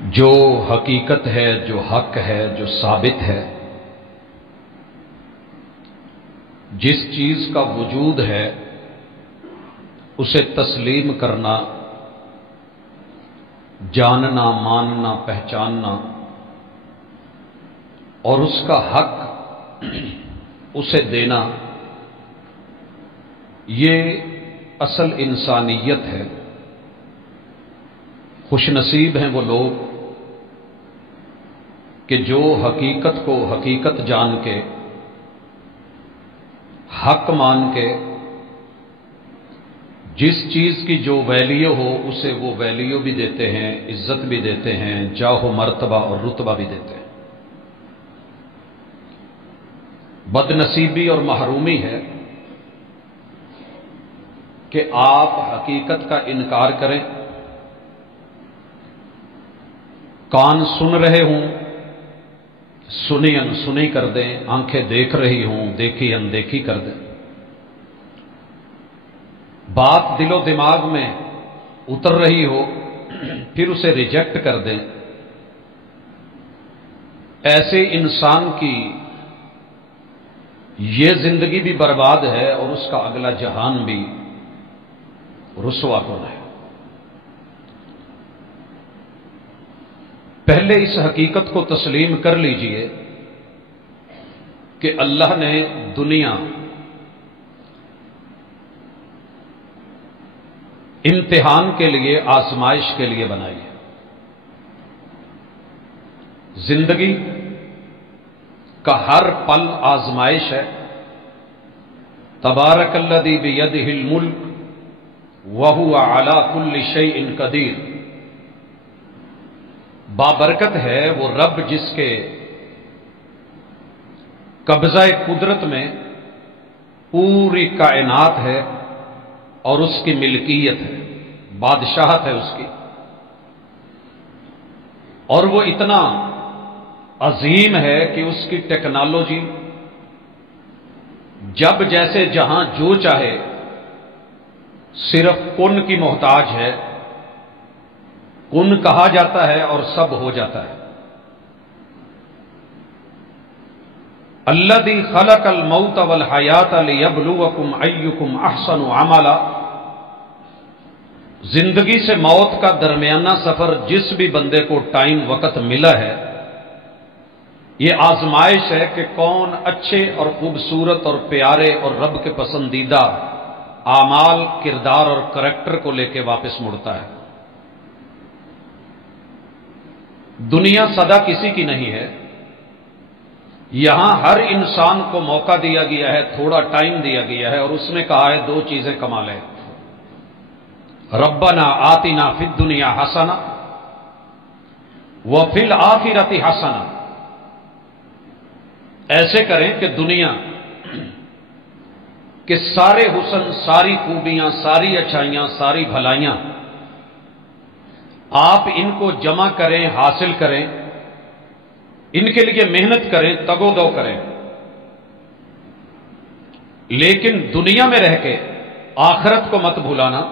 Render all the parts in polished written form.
جو حقیقت ہے، جو حق ہے، جو ثابت ہے، جس چیز کا وجود ہے اسے تسلیم کرنا، جاننا، ماننا، پہچاننا اور اس کا حق اسے دینا، یہ اصل انسانیت ہے۔ خوش نصیب ہیں وہ لوگ کہ جو حقیقت کو حقیقت جان کے، حق مان کے، جس چیز کی جو ویلیو ہو اسے وہ ویلیو بھی دیتے ہیں، عزت بھی دیتے ہیں، جاہ و مرتبہ اور رتبہ بھی دیتے ہیں۔ بد نصیبی اور محرومی ہے کہ آپ حقیقت کا انکار کریں، کان سن رہے ہوں سنی انسنی کر دیں، آنکھیں دیکھ رہی ہوں دیکھی اندیکھی کر دیں، بات دل و دماغ میں اتر رہی ہو پھر اسے ریجیکٹ کر دیں۔ ایسے انسان کی یہ زندگی بھی برباد ہے اور اس کا اگلا جہان بھی رسوا کن ہے۔ پہلے اس حقیقت کو تسلیم کر لیجئے کہ اللہ نے دنیا امتحان کے لیے، آزمائش کے لیے بنائی ہے۔ زندگی کا ہر پل آزمائش ہے۔ تبارک الذی بیدہ الملک وہو علی کل شیء قدیر، بابرکت ہے وہ رب جس کے قبضہ قدرت میں پوری کائنات ہے اور اس کی ملکیت ہے، بادشاہت ہے اس کی، اور وہ اتنا عظیم ہے کہ اس کی ٹیکنالوجی جب جیسے جہاں جو چاہے صرف کن کی محتاج ہے، کن کہا جاتا ہے اور سب ہو جاتا ہے۔ الذی خلق الموت والحیات لیبلوکم ایکم احسن عملا، زندگی سے موت کا درمیانہ سفر جس بھی بندے کو ٹائم وقت ملا ہے، یہ آزمائش ہے کہ کون اچھے اور خوبصورت اور پیارے اور رب کے پسندیدہ اعمال، کردار اور کریکٹر کو لے کے واپس مڑتا ہے۔ دنیا سدا کسی کی نہیں ہے، یہاں ہر انسان کو موقع دیا گیا ہے، تھوڑا ٹائم دیا گیا ہے، اور اس میں کہا ہے دو چیزیں کمال ہے، ربنا آتنا فی الدنیا حسنہ وفی الآخرۃ حسنہ۔ ایسے کریں کہ دنیا کے سارے حسن، ساری خوبیاں، ساری اچھائیاں، ساری بھلائیاں آپ ان کو جمع کریں، حاصل کریں، ان کے لیے محنت کریں، تگ و دو کریں، لیکن دنیا میں رہ کے آخرت کو مت بھولانا۔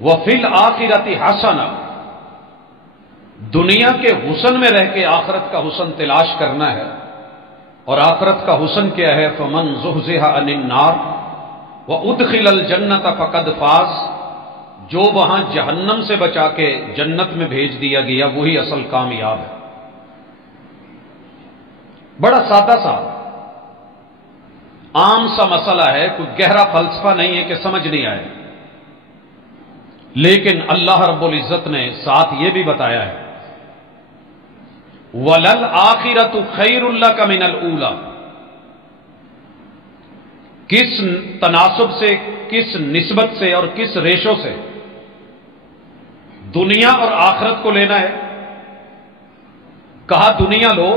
وَفِي الْآخِرَةِ حَسَنَةٌ، دنیا کے حسن میں رہ کے آخرت کا حسن تلاش کرنا ہے، اور آخرت کا حسن کیا ہے؟ فَمَنْ زُحْزِحَ عَنِ النَّارِ وَأُدْخِلَ الْجَنَّةَ فَقَدْ فَازَ، جو وہاں جہنم سے بچا کے جنت میں بھیج دیا گیا وہی اصل کامیاب ہے۔ بڑا سادہ سا عام سا مسئلہ ہے، کوئی گہرا فلسفہ نہیں ہے کہ سمجھ نہیں آئے، لیکن اللہ رب العزت نے ساتھ یہ بھی بتایا ہے وَلَلْآخِرَةُ خَيْرٌ لَكَ مِنَ الْأُولَى، کس تناسب سے، کس نسبت سے اور کس ریشو سے دنیا اور آخرت کو لینا ہے؟ کہا دنیا لو،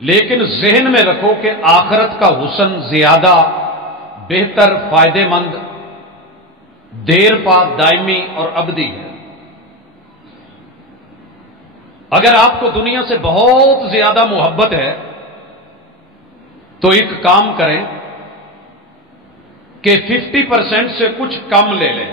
لیکن ذہن میں رکھو کہ آخرت کا حسن زیادہ بہتر، فائدہ مند، دیر پا، دائمی اور ابدی ہے۔ اگر آپ کو دنیا سے بہت زیادہ محبت ہے تو ایک کام کریں کہ 50% سے کچھ کم لے لیں،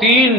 3,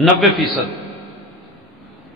90%।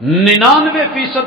99%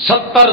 70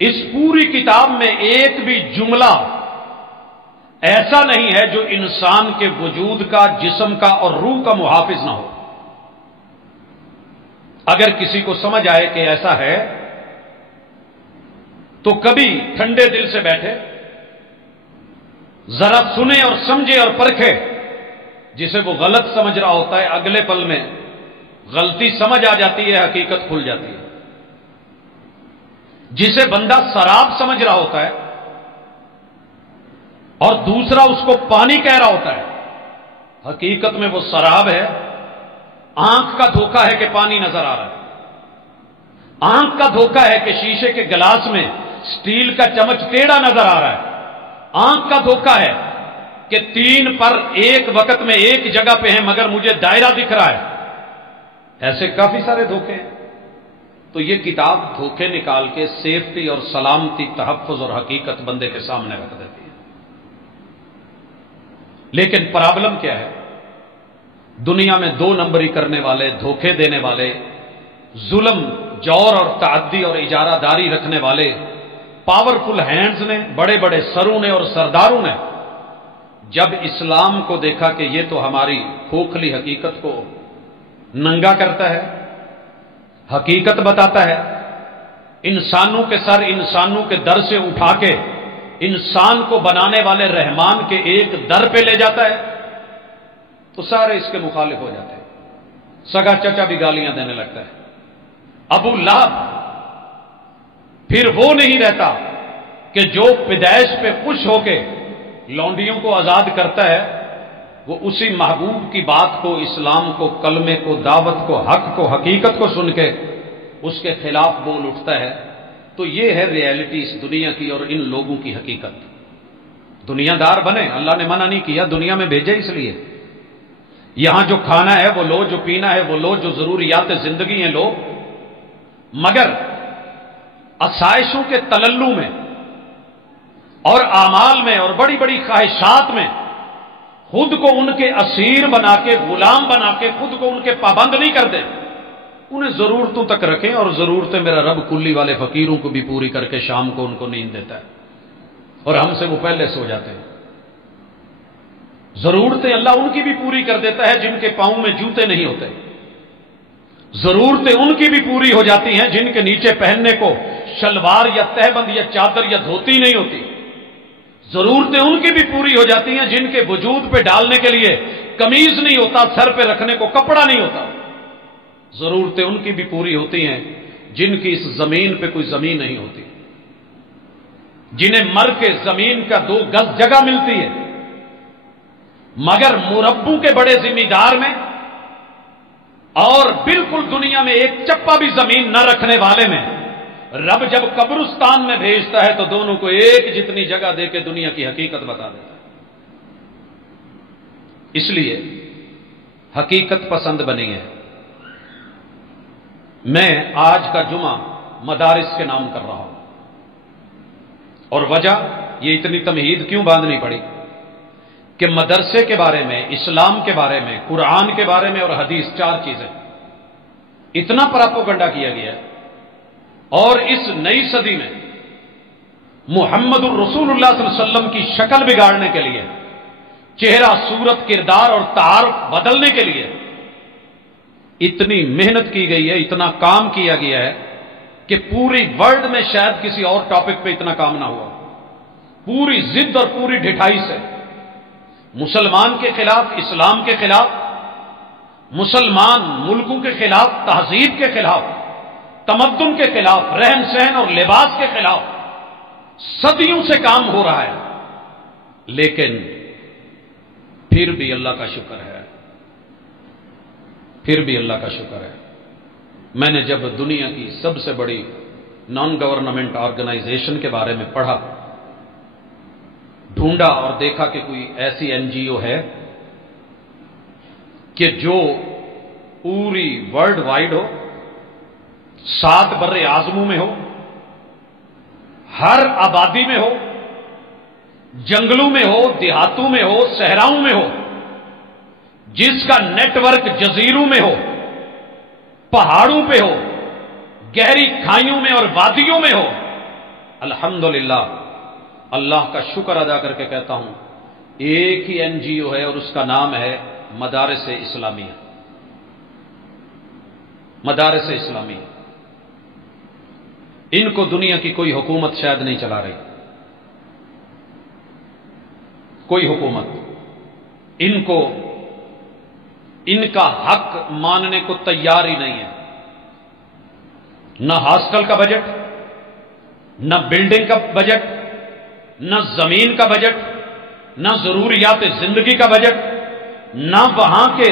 اس پوری کتاب میں ایک بھی جملہ ایسا نہیں ہے جو انسان کے وجود کا، جسم کا اور روح کا محافظ نہ ہو۔ اگر کسی کو سمجھ آئے کہ ایسا ہے تو کبھی ٹھنڈے دل سے بیٹھے، ذرا سنے اور سمجھے اور پرکھے۔ جسے وہ غلط سمجھ رہا ہوتا ہے اگلے پل میں غلطی سمجھ آ جاتی ہے، حقیقت کھل جاتی ہے۔ جسے بندہ سراب سمجھ رہا ہوتا ہے اور دوسرا اس کو پانی کہہ رہا ہوتا ہے، حقیقت میں وہ سراب ہے۔ آنکھ کا دھوکہ ہے کہ پانی نظر آ رہا ہے، آنکھ کا دھوکہ ہے کہ شیشے کے گلاس میں سٹیل کا چمچ ٹیڑھا نظر آ رہا ہے، آنکھ کا دھوکہ ہے کہ 3 پر ایک وقت میں ایک جگہ پہ ہیں مگر مجھے دائرہ دکھ رہا ہے۔ ایسے کافی سارے دھوکے ہیں۔ تو یہ کتاب دھوکے نکال کے سیفٹی اور سلامتی، تحفظ اور حقیقت بندے کے سامنے رکھ دیتی ہے۔ لیکن پرابلم کیا ہے؟ دنیا میں 2 نمبری کرنے والے، دھوکے دینے والے، ظلم، جور اور تعدی اور اجارہ داری رکھنے والے پاورفل ہینڈز نے، بڑے بڑے سروں نے اور سرداروں نے جب اسلام کو دیکھا کہ یہ تو ہماری کھوکھلی حقیقت کو ننگا کرتا ہے، حقیقت بتاتا ہے، انسانوں کے سر انسانوں کے در سے اٹھا کے انسان کو بنانے والے رحمان کے ایک در پہ لے جاتا ہے، تو سارے اس کے مخالف ہو جاتے ہیں۔ سگا چچا بھی گالیاں دینے لگتا ہے۔ ابو لہب پھر وہ نہیں رہتا کہ جو پیدائش پہ خوش ہو کے لونڈیوں کو آزاد کرتا ہے، وہ اسی محبوب کی بات کو، اسلام کو، کلمے کو، دعوت کو، حق کو، حقیقت کو سن کے اس کے خلاف بول اٹھتا ہے۔ تو یہ ہے ریئلٹی اس دنیا کی اور ان لوگوں کی حقیقت۔ دنیا دار بنے، اللہ نے منع نہیں کیا، دنیا میں بھیجے اس لیے۔ یہاں جو کھانا ہے وہ لو، جو پینا ہے وہ لو، جو ضروریات زندگی ہیں لو، مگر آسائشوں کے تللو میں اور اعمال میں اور بڑی بڑی خواہشات میں خود کو ان کے اسیر بنا کے، غلام بنا کے خود کو ان کے پابند نہیں کر دیں، انہیں ضرورتوں تک رکھیں، اور ضرورتیں میرا رب کلی والے فقیروں کو بھی پوری کر کے شام کو ان کو نیند دیتا ہے، اور ہم سے وہ پہلے سو جاتے ہیں۔ ضرورتیں اللہ ان کی بھی پوری کر دیتا ہے جن کے پاؤں میں جوتے نہیں ہوتے، ضرورتیں ان کی بھی پوری ہو جاتی ہیں جن کے نیچے پہننے کو شلوار یا تہبند یا چادر یا دھوتی نہیں ہوتی، ضرورتیں ان کی بھی پوری ہو جاتی ہیں جن کے وجود پہ ڈالنے کے لیے قمیض نہیں ہوتا، سر پہ رکھنے کو کپڑا نہیں ہوتا، ضرورتیں ان کی بھی پوری ہوتی ہیں جن کی اس زمین پہ کوئی زمین نہیں ہوتی، جنہیں مر کے زمین کا 2 گز جگہ ملتی ہے، مگر مربوں کے بڑے ذمہ دار میں اور بالکل دنیا میں ایک چپا بھی زمین نہ رکھنے والے میں رب جب قبرستان میں بھیجتا ہے تو دونوں کو ایک جتنی جگہ دے کے دنیا کی حقیقت بتا دیتا ہے۔ اس لیے حقیقت پسند بنی ہے۔ میں آج کا جمعہ مدارس کے نام کر رہا ہوں، اور وجہ یہ اتنی تمہید کیوں باندھنی پڑی کہ مدرسے کے بارے میں، اسلام کے بارے میں، قرآن کے بارے میں اور حدیث 4 چیزیں اتنا پراپوگنڈا کیا گیا ہے، اور اس نئی صدی میں محمد الرسول اللہ صلی اللہ علیہ وسلم کی شکل بگاڑنے کے لیے، چہرہ، صورت، کردار اور تعارف بدلنے کے لیے اتنی محنت کی گئی ہے، اتنا کام کیا گیا ہے کہ پوری ورلڈ میں شاید کسی اور ٹاپک پہ اتنا کام نہ ہوا۔ پوری ضد اور پوری ڈھٹائی سے مسلمان کے خلاف، اسلام کے خلاف، مسلمان ملکوں کے خلاف، تہذیب کے خلاف، تمدن کے خلاف، رہن سہن اور لباس کے خلاف صدیوں سے کام ہو رہا ہے، لیکن پھر بھی اللہ کا شکر ہے، پھر بھی اللہ کا شکر ہے۔ میں نے جب دنیا کی سب سے بڑی نان گورنمنٹ آرگنائزیشن کے بارے میں پڑھا، ڈھونڈا اور دیکھا کہ کوئی ایسی NGO ہے کہ جو پوری ورلڈ وائڈ ہو، 7 بر اعظموں میں ہو، ہر آبادی میں ہو، جنگلوں میں ہو، دیہاتوں میں ہو، صحراؤں میں ہو، جس کا نیٹ ورک جزیروں میں ہو، پہاڑوں پہ ہو، گہری کھائیوں میں اور وادیوں میں ہو، الحمدللہ اللہ کا شکر ادا کر کے کہتا ہوں، ایک ہی NGO ہے اور اس کا نام ہے مدارس اسلامیہ۔ مدارس اسلامیہ، ان کو دنیا کی کوئی حکومت شاید نہیں چلا رہی، کوئی حکومت ان کا حق ماننے کو تیار ہی نہیں ہے۔ نہ ہاسٹل کا بجٹ، نہ بلڈنگ کا بجٹ، نہ زمین کا بجٹ، نہ ضروریات زندگی کا بجٹ، نہ وہاں کے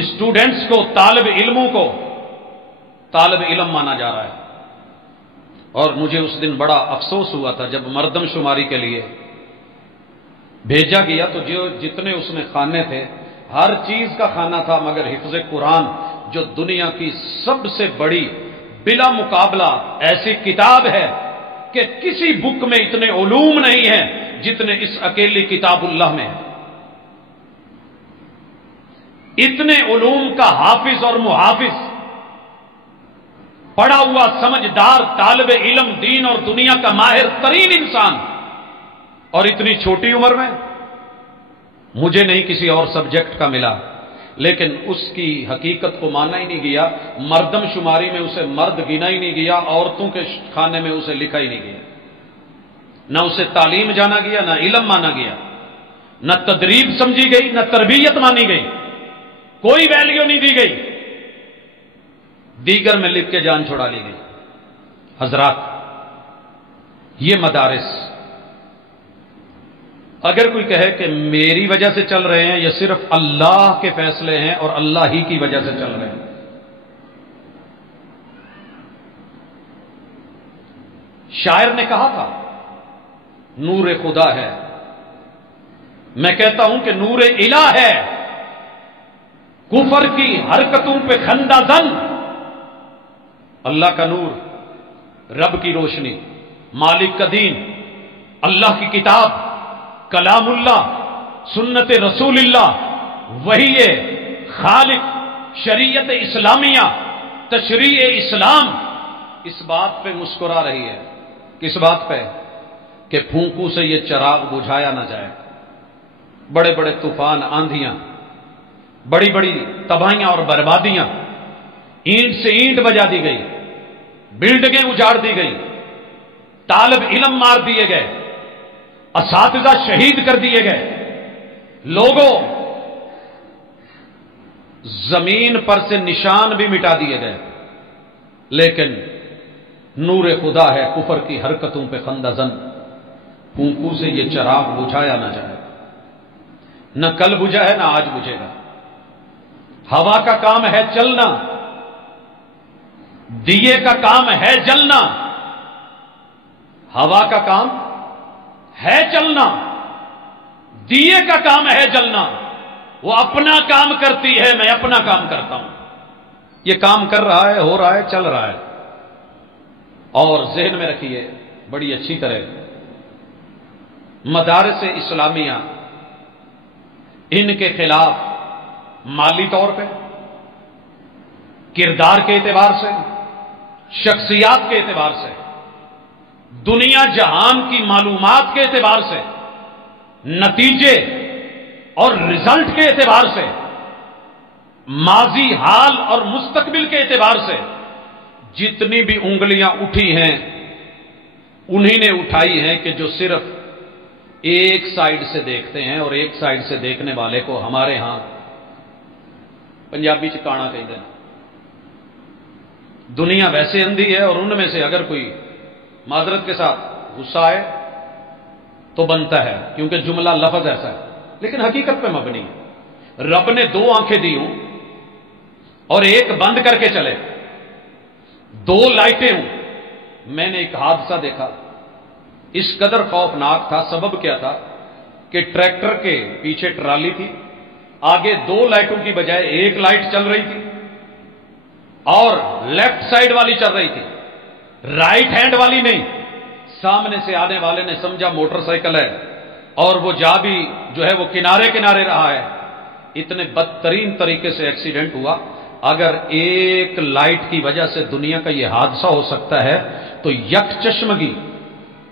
اسٹوڈنٹس کو، طالب علموں کو طالب علم مانا جا رہا ہے۔ اور مجھے اس دن بڑا افسوس ہوا تھا جب مردم شماری کے لیے بھیجا گیا تو جتنے اس میں خانے تھے ہر چیز کا خانہ تھا، مگر حفظ قرآن جو دنیا کی سب سے بڑی بلا مقابلہ ایسی کتاب ہے کہ کسی بک میں اتنے علوم نہیں ہیں جتنے اس اکیلی کتاب اللہ میں ہیں۔ اتنے علوم کا حافظ اور محافظ، پڑھا ہوا سمجھدار طالب علم، دین اور دنیا کا ماہر ترین انسان، اور اتنی چھوٹی عمر میں مجھے نہیں کسی اور سبجیکٹ کا ملا، لیکن اس کی حقیقت کو مانا ہی نہیں گیا۔ مردم شماری میں اسے مرد گنا ہی نہیں گیا، عورتوں کے خانے میں اسے لکھا ہی نہیں گیا، نہ اسے تعلیم جانا گیا، نہ علم مانا گیا، نہ تدریب سمجھی گئی، نہ تربیت مانی گئی، کوئی ویلیو نہیں دی گئی، دیگر میں لکھ کے جان چھڑا لی گئی۔ حضرات، یہ مدارس اگر کوئی کہے کہ میری وجہ سے چل رہے ہیں، یہ صرف اللہ کے فیصلے ہیں اور اللہ ہی کی وجہ سے چل رہے ہیں۔ شاعر نے کہا تھا نور خدا ہے، میں کہتا ہوں کہ نور الہ ہے، کفر کی حرکتوں پہ خندہ زن۔ اللہ کا نور، رب کی روشنی، مالک کا دین، اللہ کی کتاب، کلام اللہ، سنت رسول اللہ، وہی خالق، شریعت اسلامیہ، تشریع اسلام اس بات پہ مسکرا رہی ہے۔ کس بات پہ؟ کہ پھونکوں سے یہ چراغ بجھایا نہ جائے۔ بڑے بڑے طوفان، آندھیاں، بڑی بڑی تباہیاں اور بربادیاں، اینٹ سے اینٹ بجا دی گئی، بلڈنگیں اجاڑ دی گئی، طالب علم مار دیے گئے، اساتذہ شہید کر دیے گئے، لوگوں زمین پر سے نشان بھی مٹا دیے گئے، لیکن نور خدا ہے، کفر کی حرکتوں پہ خندہ زن، پھونکوں سے یہ چراغ بجھایا نہ جائے۔ نہ کل بجھا ہے، نہ آج بجھے گا۔ ہوا کا کام ہے چلنا، دیے کا کام ہے جلنا۔ ہوا کا کام ہے چلنا، دیے کا کام ہے جلنا۔ وہ اپنا کام کرتی ہے، میں اپنا کام کرتا ہوں۔ یہ کام کر رہا ہے، ہو رہا ہے، چل رہا ہے۔ اور ذہن میں رکھیے بڑی اچھی طرح، مدارس اسلامیہ ان کے خلاف مالی طور پہ، کردار کے اعتبار سے، شخصیات کے اعتبار سے، دنیا جہان کی معلومات کے اعتبار سے، نتیجے اور رزلٹ کے اعتبار سے، ماضی، حال اور مستقبل کے اعتبار سے جتنی بھی انگلیاں اٹھی ہیں انہی نے اٹھائی ہیں کہ جو صرف ایک سائیڈ سے دیکھتے ہیں، اور ایک سائیڈ سے دیکھنے والے کو ہمارے ہاں پنجابی چکانا کہتے ہیں۔ دنیا ویسے اندھی ہے، اور ان میں سے اگر کوئی معذرت کے ساتھ غصہ آئے تو بنتا ہے، کیونکہ جملہ لفظ ایسا ہے، لیکن حقیقت پہ مبنی ہے۔ رب نے دو آنکھیں دی ہوں اور ایک بند کر کے چلے، دو لائٹیں ہوں۔ میں نے ایک حادثہ دیکھا، اس قدر خوفناک تھا۔ سبب کیا تھا کہ ٹریکٹر کے پیچھے ٹرالی تھی، آگے دو لائٹوں کی بجائے ایک لائٹ چل رہی تھی، اور لیفٹ سائڈ والی چل رہی تھی، رائٹ ہینڈ والی نہیں۔ سامنے سے آنے والے نے سمجھا موٹر سائیکل ہے، اور وہ جا بھی جو ہے وہ کنارے کنارے رہا ہے۔ اتنے بدترین طریقے سے ایکسیڈنٹ ہوا۔ اگر ایک لائٹ کی وجہ سے دنیا کا یہ حادثہ ہو سکتا ہے تو یک چشمگی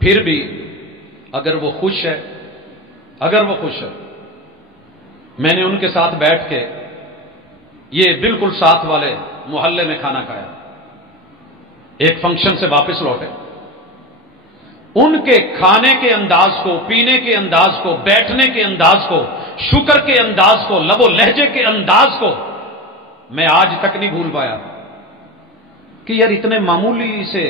پھر بھی اگر وہ خوش ہے میں نے ان کے ساتھ بیٹھ کے یہ بالکل ساتھ والے محلے میں کھانا کھایا. ایک فنکشن سے واپس لوٹے, ان کے کھانے کے انداز کو, پینے کے انداز کو, بیٹھنے کے انداز کو, شکر کے انداز کو, لب و لہجے کے انداز کو میں آج تک نہیں بھول پایا کہ یار اتنے معمولی سے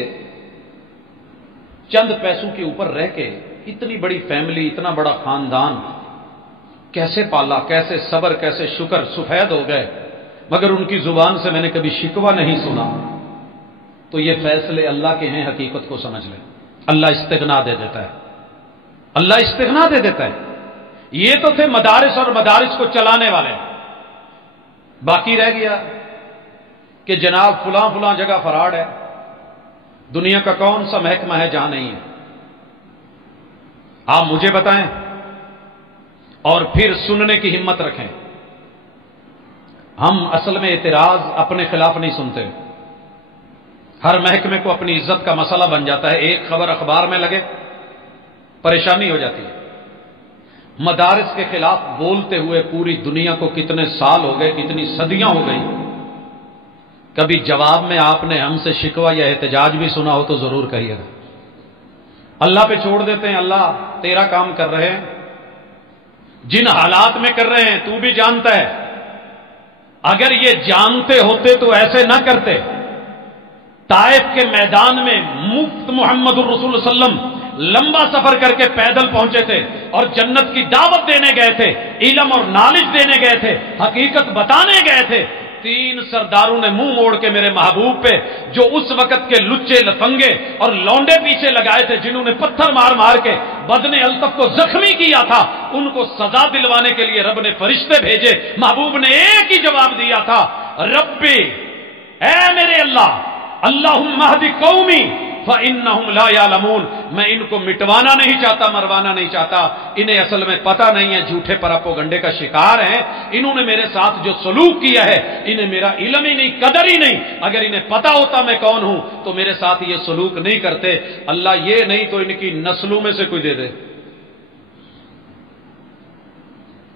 چند پیسوں کے اوپر رہ کے اتنی بڑی فیملی, اتنا بڑا خاندان کیسے پالا, کیسے صبر, کیسے شکر, سفید ہو گئے, مگر ان کی زبان سے میں نے کبھی شکوہ نہیں سنا. تو یہ فیصلے اللہ کے ہیں, حقیقت کو سمجھ لیں. اللہ استغنا دے دیتا ہے, اللہ استغنا دے دیتا ہے. یہ تو تھے مدارس اور مدارس کو چلانے والے. باقی رہ گیا کہ جناب فلاں فلاں جگہ فراڈ ہے, دنیا کا کون سا محکمہ ہے جہاں نہیں ہے, آپ مجھے بتائیں اور پھر سننے کی ہمت رکھیں. ہم اصل میں اعتراض اپنے خلاف نہیں سنتے. ہر محکمے کو اپنی عزت کا مسئلہ بن جاتا ہے. ایک خبر اخبار میں لگے پریشانی ہو جاتی ہے. مدارس کے خلاف بولتے ہوئے پوری دنیا کو کتنے سال ہو گئے, کتنی صدیاں ہو گئی. کبھی جواب میں آپ نے ہم سے شکوہ یا احتجاج بھی سنا ہو تو ضرور کہیے گا. اللہ پہ چھوڑ دیتے ہیں, اللہ تیرا کام کر رہے ہیں, جن حالات میں کر رہے ہیں تو بھی جانتا ہے. اگر یہ جانتے ہوتے تو ایسے نہ کرتے. طائف کے میدان میں مفت محمد الرسول صلی اللہ علیہ وسلم لمبا سفر کر کے پیدل پہنچے تھے اور جنت کی دعوت دینے گئے تھے, علم اور نالج دینے گئے تھے, حقیقت بتانے گئے تھے. 3 سرداروں نے منہ موڑ کے میرے محبوب پہ, جو اس وقت کے لچے لفنگے اور لونڈے پیچھے لگائے تھے, جنہوں نے پتھر مار مار کے بدن الطف کو زخمی کیا تھا, ان کو سزا دلوانے کے لیے رب نے فرشتے بھیجے. محبوب نے ایک ہی جواب دیا تھا, ربی, اے میرے اللہ, اللہم اہدی قومی فإنہم لا یعلمون. میں ان کو مٹوانا نہیں چاہتا, مروانا نہیں چاہتا. انہیں اصل میں پتہ نہیں ہے, جھوٹے پراپوگنڈے کا شکار ہیں. انہوں نے میرے ساتھ جو سلوک کیا ہے, انہیں میرا علم ہی نہیں, قدر ہی نہیں. اگر انہیں پتہ ہوتا میں کون ہوں تو میرے ساتھ یہ سلوک نہیں کرتے. اللہ یہ نہیں تو ان کی نسلوں میں سے کوئی دے دے.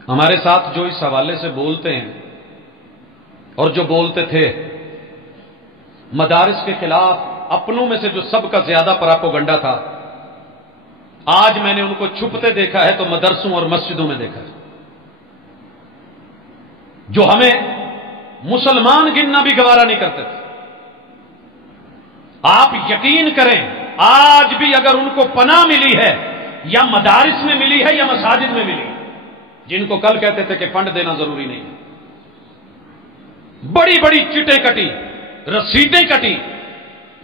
ہمارے ساتھ جو اس حوالے سے بولتے ہیں اور جو بولتے تھے مدارس کے خلاف, اپنوں میں سے جو سب کا زیادہ پراپوگنڈا تھا, آج میں نے ان کو چھپتے دیکھا ہے تو مدرسوں اور مسجدوں میں دیکھا ہے. جو ہمیں مسلمان گننا بھی گوارا نہیں کرتے تھے. آپ یقین کریں, آج بھی اگر ان کو پناہ ملی ہے یا مدارس میں ملی ہے یا مساجد میں ملی, جن کو کل کہتے تھے کہ فنڈ دینا ضروری نہیں ہے, بڑی بڑی چٹیں کٹی, رسیدیں کٹی,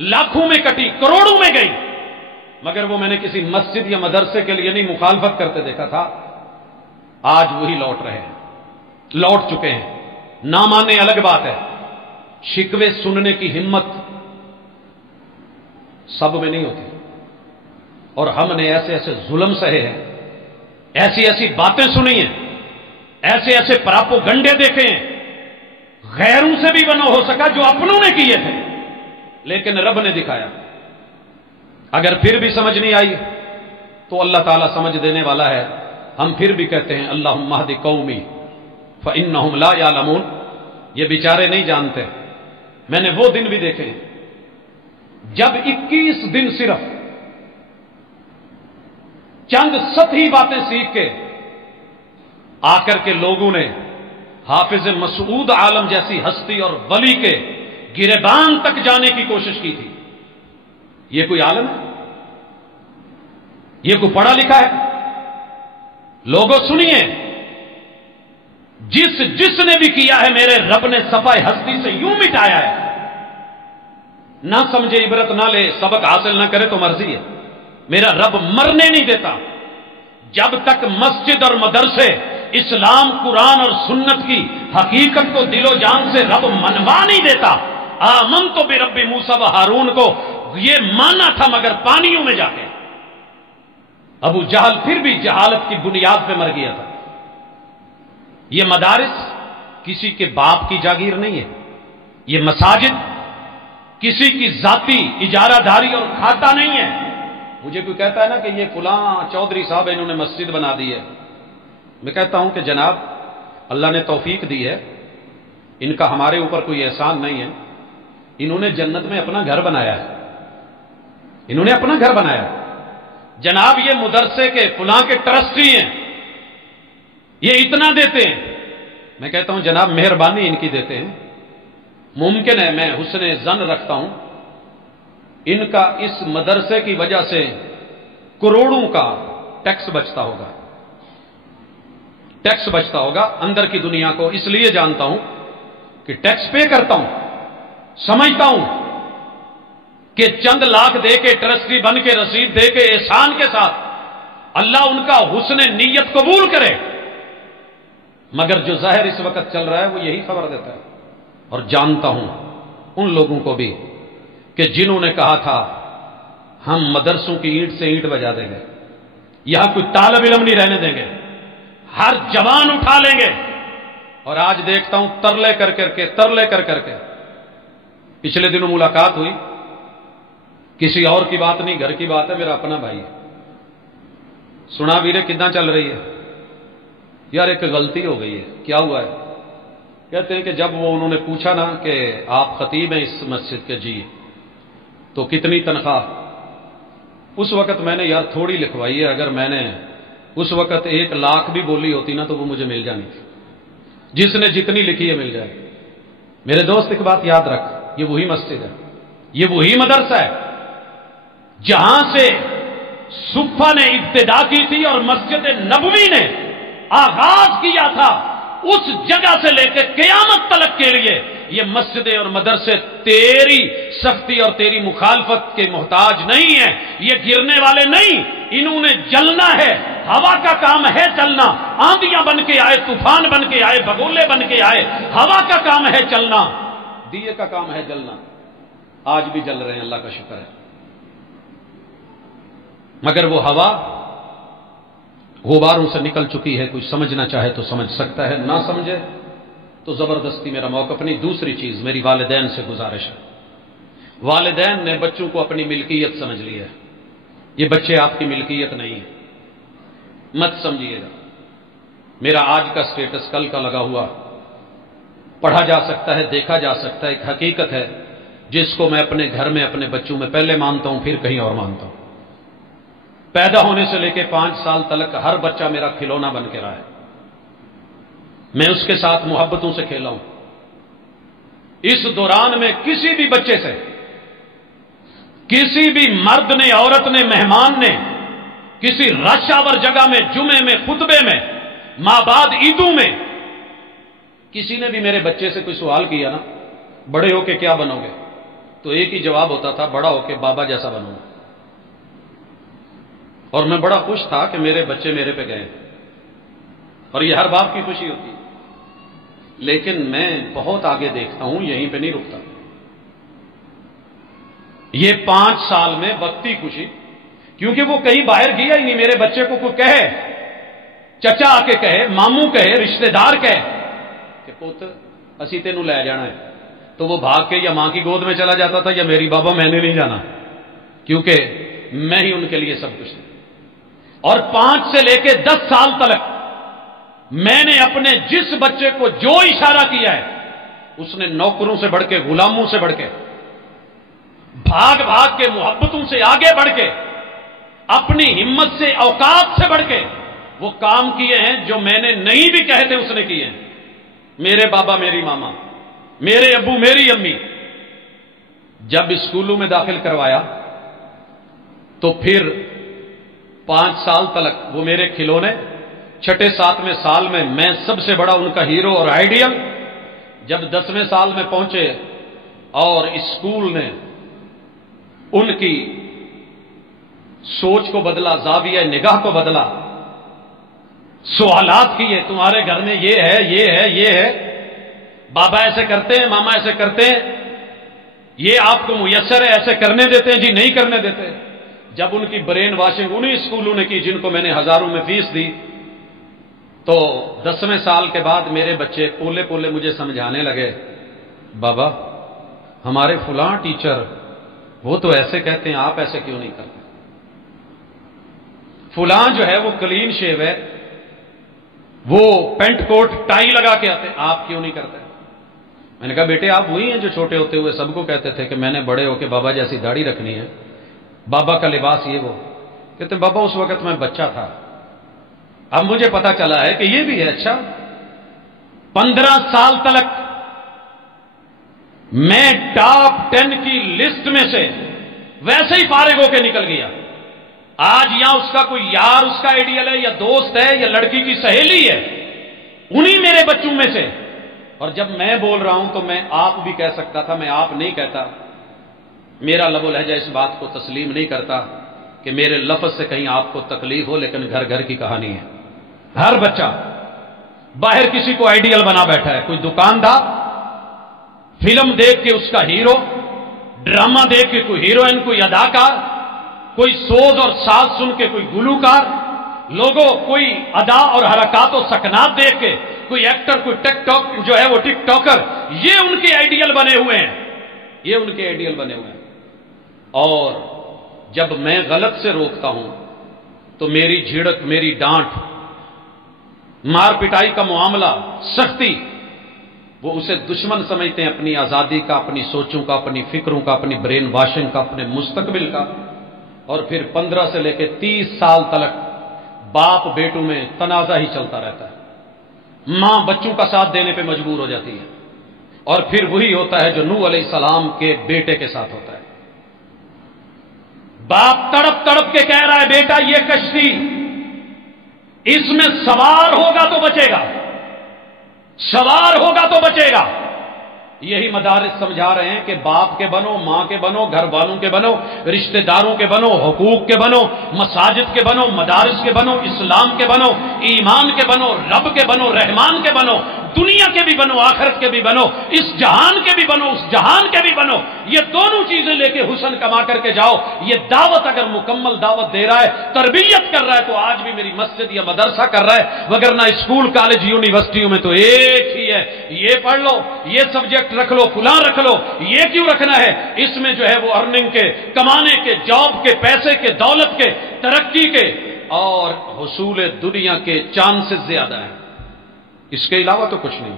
لاکھوں میں کٹی, کروڑوں میں گئی, مگر وہ میں نے کسی مسجد یا مدرسے کے لیے نہیں مخالفت کرتے دیکھا تھا. آج وہی لوٹ رہے ہیں, لوٹ چکے ہیں. نہ مانے الگ بات ہے, شکوے سننے کی ہمت سب میں نہیں ہوتی. اور ہم نے ایسے ایسے ظلم سہے ہیں, ایسی ایسی باتیں سنی ہیں, ایسے ایسے پراپوگنڈے دیکھے ہیں, غیروں سے بھی بنا ہو سکا جو اپنوں نے کیے تھے, لیکن رب نے دکھایا. اگر پھر بھی سمجھ نہیں آئی تو اللہ تعالیٰ سمجھ دینے والا ہے. ہم پھر بھی کہتے ہیں اللہم اہد قومی فإنہم لا یعلمون. یہ بیچارے نہیں جانتے. میں نے وہ دن بھی دیکھے ہیں جب 21 دن صرف چند سطحی باتیں سیکھ کے آ کر کے لوگوں نے حافظ مسعود عالم جیسی ہستی اور ولی کے گریبان تک جانے کی کوشش کی تھی. یہ کوئی عالم ہے؟ یہ کوئی پڑھا لکھا ہے؟ لوگوں سنیے, جس نے بھی کیا ہے میرے رب نے صفائے ہستی سے یوں مٹایا ہے. نہ سمجھے, عبرت نہ لے, سبق حاصل نہ کرے تو مرضی ہے. میرا رب مرنے نہیں دیتا جب تک مسجد اور مدرسے اسلام, قرآن اور سنت کی حقیقت کو دل و جان سے رب منوا نہیں دیتا. آمنت برب موسیٰ و ہارون کو یہ مانا تھا مگر پانیوں میں جا کے. ابو جہل پھر بھی جہالت کی بنیاد پہ مر گیا تھا. یہ مدارس کسی کے باپ کی جاگیر نہیں ہے. یہ مساجد کسی کی ذاتی اجارہ داری اور کھاتا نہیں ہے۔ مجھے کوئی کہتا ہے نا کہ یہ فلاں چودھری صاحب انہوں نے مسجد بنا دی ہے، میں کہتا ہوں کہ جناب اللہ نے توفیق دی ہے، ان کا ہمارے اوپر کوئی احسان نہیں ہے، انہوں نے جنت میں اپنا گھر بنایا ہے، انہوں نے اپنا گھر بنایا ہے۔ جناب یہ مدرسے کے فلاں کے ٹرسٹی ہیں، یہ اتنا دیتے ہیں، میں کہتا ہوں جناب مہربانی ان کی دیتے ہیں، ممکن ہے میں حسن ظن رکھتا ہوں ان کا اس مدرسے کی وجہ سے کروڑوں کا ٹیکس بچتا ہوگا، ٹیکس بچتا ہوگا اندر کی دنیا کو اس لیے جانتا ہوں کہ ٹیکس پے کرتا ہوں، سمجھتا ہوں کہ چند لاکھ دے کے ٹرسٹی بن کے رسید دے کے احسان کے ساتھ اللہ ان کا حسن نیت قبول کرے، مگر جو ظاہر اس وقت چل رہا ہے وہ یہی خبر دیتا ہے۔ اور جانتا ہوں ان لوگوں کو بھی کہ جنہوں نے کہا تھا ہم مدرسوں کی اینٹ سے اینٹ بجا دیں گے، یہاں کوئی طالب علم نہیں رہنے دیں گے، ہر جوان اٹھا لیں گے، اور آج دیکھتا ہوں ترلے کر کے پچھلے دنوں ملاقات ہوئی، کسی اور کی بات نہیں، گھر کی بات ہے، میرا اپنا بھائی ہے، سنا ویرے کداں چل رہی ہے؟ یار ایک غلطی ہو گئی ہے۔ کیا ہوا ہے؟ کہتے ہیں کہ جب وہ انہوں نے پوچھا نا کہ آپ خطیب ہیں اس مسجد کے، جی، تو کتنی تنخواہ؟ اس وقت میں نے یار تھوڑی لکھوائی ہے، اگر میں نے اس وقت 1 لاکھ بھی بولی ہوتی نا تو وہ مجھے مل جانی تھی، جس نے جتنی لکھی ہے مل جائے۔ میرے دوست ایک بات یاد رکھ، یہ وہی مسجد ہے، یہ وہی مدرسہ ہے جہاں سے صفہ نے ابتدا کی تھی اور مسجد نبوی نے آغاز کیا تھا، اس جگہ سے لے کے قیامت تلک کے لیے یہ مسجدیں اور مدرسے تیری سختی اور تیری مخالفت کے محتاج نہیں ہیں، یہ گرنے والے نہیں، انہوں نے جلنا ہے، ہوا کا کام ہے چلنا، آندیاں بن کے آئے، طوفان بن کے آئے، بگولے بن کے آئے، ہوا کا کام ہے چلنا، دیے کا کام ہے جلنا، آج بھی جل رہے ہیں، اللہ کا شکر ہے۔ مگر وہ ہوا غباروں سے نکل چکی ہے، کوئی سمجھنا چاہے تو سمجھ سکتا ہے، نہ سمجھے تو زبردستی میرا موقف نہیں۔ دوسری چیز میری والدین سے گزارش ہے، والدین نے بچوں کو اپنی ملکیت سمجھ لی ہے، یہ بچے آپ کی ملکیت نہیں ہے، مت سمجھیے گا۔ میرا آج کا سٹیٹس کل کا لگا ہوا پڑھا جا سکتا ہے، دیکھا جا سکتا ہے، ایک حقیقت ہے جس کو میں اپنے گھر میں اپنے بچوں میں پہلے مانتا ہوں پھر کہیں اور مانتا ہوں۔ پیدا ہونے سے لے کے 5 سال تلک ہر بچہ میرا کھلونا بن کے رہا ہے، میں اس کے ساتھ محبتوں سے کھیلا ہوں۔ اس دوران میں کسی بھی بچے سے، کسی بھی مرد نے، عورت نے، مہمان نے، کسی رش آور جگہ میں، جمعے میں، خطبے میں، ماں بعد عیدوں میں، کسی نے بھی میرے بچے سے کوئی سوال کیا نا بڑے ہو کے کیا بنو گے، تو ایک ہی جواب ہوتا تھا، بڑا ہو کے بابا جیسا بنوں گا۔ اور میں بڑا خوش تھا کہ میرے بچے میرے پہ گئے، اور یہ ہر باپ کی خوشی ہوتی ہے، لیکن میں بہت آگے دیکھتا ہوں، یہیں پہ نہیں رکتا۔ یہ 5 سال میں وقتی خوشی، کیونکہ وہ کہیں باہر گیا ہی نہیں، میرے بچے کو کوئی کہے، چچا آ کے کہے، ماموں کہے، رشتہ دار کہے کہ پوت اسی تینوں لے جانا ہے، تو وہ بھاگ کے یا ماں کی گود میں چلا جاتا تھا یا میری بابا میں نے نہیں جانا، کیونکہ میں ہی ان کے لیے سب کچھ۔ اور 5 سے لے کے 10 سال تک میں نے اپنے جس بچے کو جو اشارہ کیا ہے، اس نے نوکروں سے بڑھ کے، غلاموں سے بڑھ کے، بھاگ بھاگ کے، محبتوں سے آگے بڑھ کے، اپنی ہمت سے، اوقات سے بڑھ کے وہ کام کیے ہیں جو میں نے نہیں بھی کہے تھے اس نے کیے ہیں۔ میرے بابا، میری ماما، میرے ابو، میری امی جب اسکولوں میں داخل کروایا تو پھر 5 سال تک وہ میرے کھلونے، 6 7ویں سال میں میں سب سے بڑا ان کا ہیرو اور آئیڈیل۔ جب 10ویں سال میں پہنچے اور اسکول نے ان کی سوچ کو بدلا، زاویہ نگاہ کو بدلا، سوالات کیے، تمہارے گھر میں یہ ہے، یہ ہے، یہ ہے، بابا ایسے کرتے ہیں، ماما ایسے کرتے ہیں، یہ آپ کو میسر ہے، ایسے کرنے دیتے ہیں؟ جی نہیں کرنے دیتے۔ جب ان کی برین واشنگ انہی اسکولوں نے کی جن کو میں نے ہزاروں میں فیس دی، تو 10ویں سال کے بعد میرے بچے پولے پولے مجھے سمجھانے لگے، بابا ہمارے فلاں ٹیچر وہ تو ایسے کہتے ہیں، آپ ایسے کیوں نہیں کرتے؟ فلاں جو ہے وہ کلین شیو ہے، وہ پینٹ کوٹ ٹائی لگا کے آتے، آپ کیوں نہیں کرتے؟ میں نے کہا بیٹے آپ وہی ہیں جو چھوٹے ہوتے ہوئے سب کو کہتے تھے کہ میں نے بڑے ہو کے بابا جیسی داڑھی رکھنی ہے، بابا کا لباس یہ وہ۔ کہتے بابا اس وقت میں بچہ تھا، اب مجھے پتا چلا ہے کہ یہ بھی ہے۔ اچھا 15 سال تلک میں ٹاپ 10 کی لسٹ میں سے ویسے ہی فارغ ہو کے نکل گیا۔ آج یہاں اس کا کوئی یار اس کا آئیڈیل ہے یا دوست ہے یا لڑکی کی سہیلی ہے، انہی میرے بچوں میں سے۔ اور جب میں بول رہا ہوں تو میں آپ بھی کہہ سکتا تھا، میں آپ نہیں کہتا، میرا لب و لہجہ اس بات کو تسلیم نہیں کرتا کہ میرے لفظ سے کہیں آپ کو تکلیف ہو، لیکن گھر گھر کی کہانی ہے۔ ہر بچہ باہر کسی کو آئیڈیل بنا بیٹھا ہے، کوئی دکاندار فلم دیکھ کے اس کا ہیرو، ڈرامہ دیکھ کے کوئی ہیروئن، کوئی اداکار، کوئی سوز اور ساز سن کے کوئی گلوکار، لوگوں کوئی ادا اور حرکات و سکنات دیکھ کے کوئی ایکٹر، کوئی ٹک ٹاک جو ہے وہ ٹک ٹاکر، یہ ان کے آئیڈیل بنے ہوئے ہیں، یہ ان کے آئیڈیل بنے ہوئے ہیں۔ اور جب میں غلط سے روکتا ہوں تو میری جھڑک، میری ڈانٹ، مار پٹائی کا معاملہ، سختی، وہ اسے دشمن سمجھتے ہیں اپنی آزادی کا، اپنی سوچوں کا، اپنی فکروں کا، اپنی برین واشنگ کا، اپنے مستقبل کا۔ اور پھر 15 سے لے کے 30 سال تلک باپ بیٹوں میں تنازع ہی چلتا رہتا ہے، ماں بچوں کا ساتھ دینے پہ مجبور ہو جاتی ہے، اور پھر وہی ہوتا ہے جو نوح علیہ السلام کے بیٹے کے ساتھ ہوتا ہے۔ باپ تڑپ تڑپ کے کہہ رہا ہے بیٹا یہ کشتی اس میں سوار ہوگا تو بچے گا، سوار ہوگا تو بچے گا۔ یہی مدارس سمجھا رہے ہیں کہ باپ کے بنو، ماں کے بنو، گھر والوں کے بنو، رشتہ داروں کے بنو، حقوق کے بنو، مساجد کے بنو، مدارس کے بنو، اسلام کے بنو، ایمان کے بنو، رب کے بنو، رحمان کے بنو، دنیا کے بھی بنو، آخرت کے بھی بنو، اس جہان کے بھی بنو، اس جہان کے بھی بنو۔ یہ دونوں چیزیں لے کے حسن کما کر کے جاؤ۔ یہ دعوت اگر مکمل دعوت دے رہا ہے، تربیت کر رہا ہے، تو آج بھی میری مسجد یا مدرسہ کر رہا ہے، وگرنہ اسکول کالج یونیورسٹیوں میں تو ایک ہی ہے، یہ پڑھ لو، یہ سبجیکٹ رکھ لو، فلاں رکھ لو۔ یہ کیوں رکھنا ہے؟ اس میں جو ہے وہ ارننگ کے، کمانے کے، جاب کے، پیسے کے، دولت کے، ترقی کے اور حصول دنیا کے چانسز زیادہ ہیں، اس کے علاوہ تو کچھ نہیں۔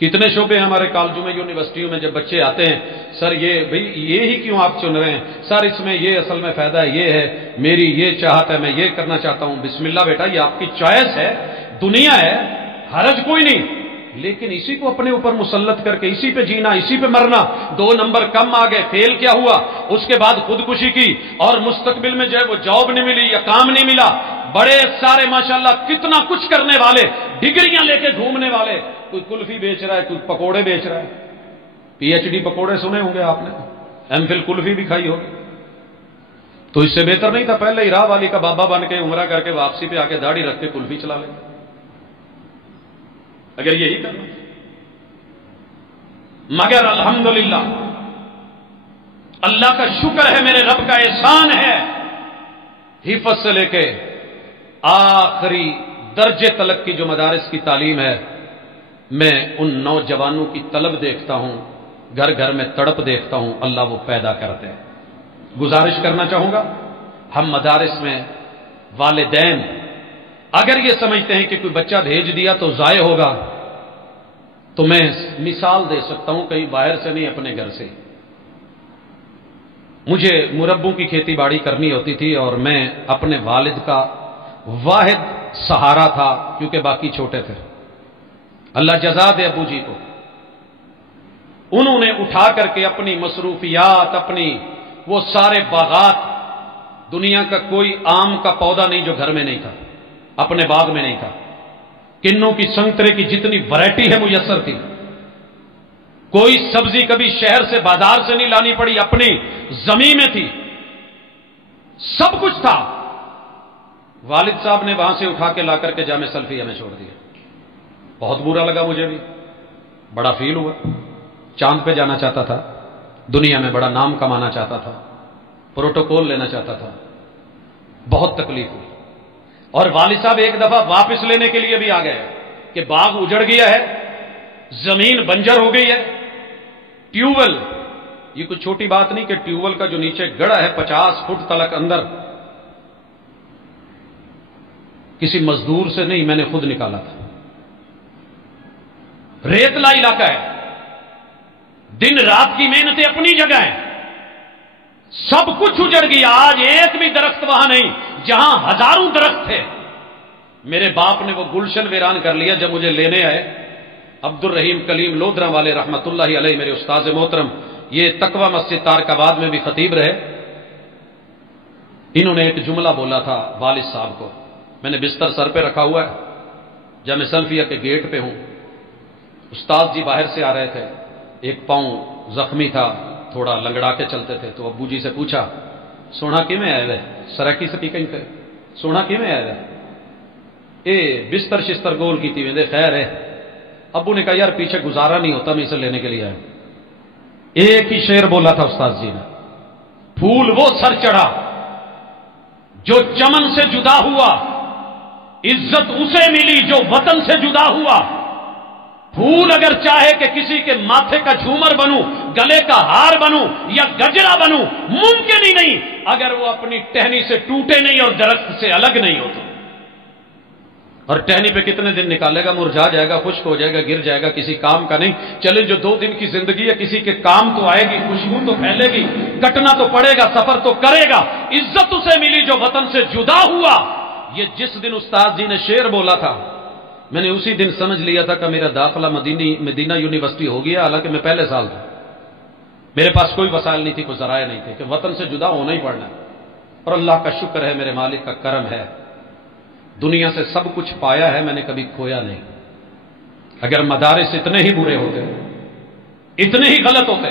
کتنے شعبے ہیں ہمارے کالجوں میں، یونیورسٹیوں میں، جب بچے آتے ہیں سر یہ بھئی یہ ہی کیوں آپ چن رہے ہیں؟ سر اس میں یہ اصل میں فائدہ ہے، یہ ہے، میری یہ چاہت ہے، میں یہ کرنا چاہتا ہوں۔ بسم اللہ بیٹا، یہ آپ کی چوائس ہے، دنیا ہے، حرج کوئی نہیں، لیکن اسی کو اپنے اوپر مسلط کر کے اسی پہ جینا، اسی پہ مرنا، 2 نمبر کم آ گئے، فیل کیا ہوا؟ اس کے بعد خودکشی کی، اور مستقبل میں جو ہے وہ جاب نہیں ملی یا کام نہیں ملا۔ بڑے سارے ماشاءاللہ کتنا کچھ کرنے والے، ڈگریاں لے کے گھومنے والے، کوئی کلفی بیچ رہا ہے، کوئی پکوڑے بیچ رہا ہے۔ پی ایچ ڈی پکوڑے سنے ہوں گے آپ نے، ایم فل کلفی بھی کھائی ہوگی۔ تو اس سے بہتر نہیں تھا پہلے ہی راہ والی کا بابا بن کے عمرہ کر کے واپسی پہ آ کے داڑھی رکھ کے کلفی چلا لیں؟ اگر یہی کرنا، مگر الحمدللہ اللہ کا شکر ہے، میرے رب کا احسان ہے، حفظ سے لے کے آخری درجے تلک کی جو مدارس کی تعلیم ہے، میں ان نوجوانوں کی طلب دیکھتا ہوں، گھر گھر میں تڑپ دیکھتا ہوں، اللہ وہ پیدا کرتے ہیں۔ گزارش کرنا چاہوں گا، ہم مدارس میں والدین اگر یہ سمجھتے ہیں کہ کوئی بچہ بھیج دیا تو ضائع ہوگا، تو میں مثال دے سکتا ہوں، کہیں باہر سے نہیں، اپنے گھر سے۔ مجھے مربوں کی کھیتی باڑی کرنی ہوتی تھی، اور میں اپنے والد کا واحد سہارا تھا، کیونکہ باقی چھوٹے تھے۔ اللہ جزا دے ابو جی کو، انہوں نے اٹھا کر کے اپنی مصروفیات، اپنی وہ سارے باغات، دنیا کا کوئی آم کا پودا نہیں جو گھر میں نہیں تھا، اپنے باغ میں نہیں تھا، کنوں کی، سنترے کی جتنی ورائٹی ہے میسر تھی، کوئی سبزی کبھی شہر سے بازار سے نہیں لانی پڑی، اپنی زمین میں تھی، سب کچھ تھا۔ والد صاحب نے وہاں سے اٹھا کے لا کر کے جامع سلفیہ میں چھوڑ دیا۔ بہت برا لگا مجھے بھی، بڑا فیل ہوا، چاند پہ جانا چاہتا تھا، دنیا میں بڑا نام کمانا چاہتا تھا، پروٹوکول لینا چاہتا تھا، بہت تکلیف ہوئی۔ اور والد صاحب ایک دفعہ واپس لینے کے لیے بھی آ گئے کہ باغ اجڑ گیا ہے، زمین بنجر ہو گئی ہے، ٹیوبویل، یہ کوئی چھوٹی بات نہیں کہ ٹیوبویل کا جو نیچے گڑھا ہے 50 فٹ تلک اندر، کسی مزدور سے نہیں، میں نے خود نکالا تھا۔ ریتلا علاقہ ہے، دن رات کی محنتیں اپنی جگہ ہیں، سب کچھ اجڑ گیا، آج ایک بھی درخت وہاں نہیں جہاں ہزاروں درخت تھے۔ میرے باپ نے وہ گلشن ویران کر لیا۔ جب مجھے لینے آئے عبد الرحیم کلیم لودھرا والے رحمت اللہ علیہ، میرے استاذ محترم، یہ تقوی مسجد تارکآباد میں بھی خطیب رہے، انہوں نے ایک جملہ بولا تھا والد صاحب کو۔ میں نے بستر سر پہ رکھا ہوا ہے، جامع سلفیہ کے گیٹ پہ ہوں، استاد جی باہر سے آ رہے تھے، ایک پاؤں زخمی تھا، تھوڑا لنگڑا کے چلتے تھے، تو ابو جی سے پوچھا سونا کی میں آئے ہوئے، سرکی سکی کہیں پہ سونا کی میں آئے ہوئے، اے بستر شستر گول کی تھی دے خیر ہے۔ ابو نے کہا یار پیچھے گزارا نہیں ہوتا، میں اسے لینے کے لیے آیا۔ ایک ہی شعر بولا تھا استاد جی نے، پھول وہ سر چڑھا جو چمن سے جدا ہوا، عزت اسے ملی جو وطن سے جدا ہوا۔ پھول اگر چاہے کہ کسی کے ماتھے کا جھومر بنوں، گلے کا ہار بنوں یا گجرا بنوں، ممکن ہی نہیں اگر وہ اپنی ٹہنی سے ٹوٹے نہیں اور درخت سے الگ نہیں ہوتا۔ اور ٹہنی پہ کتنے دن نکالے گا، مرجھا جائے گا، خشک ہو جائے گا، گر جائے گا، کسی کام کا نہیں۔ چلے جو 2 دن کی زندگی ہے، کسی کے کام تو آئے گی، خوشبو تو پھیلے گی، کٹنا تو پڑے گا، سفر تو کرے گا۔ عزت اسے ملی جو وطن سے جدا ہوا۔ یہ جس دن استاد جی نے شعر بولا تھا، میں نے اسی دن سمجھ لیا تھا کہ میرا داخلہ مدینہ یونیورسٹی ہو گیا، حالانکہ میں پہلے سال تھا، میرے پاس کوئی وسائل نہیں تھی، کوئی ذرائع نہیں تھے، کہ وطن سے جدا ہونا ہی پڑنا ہے۔ اور اللہ کا شکر ہے، میرے مالک کا کرم ہے، دنیا سے سب کچھ پایا ہے، میں نے کبھی کھویا نہیں۔ اگر مدارس اتنے ہی برے ہوتے، اتنے ہی غلط ہوتے،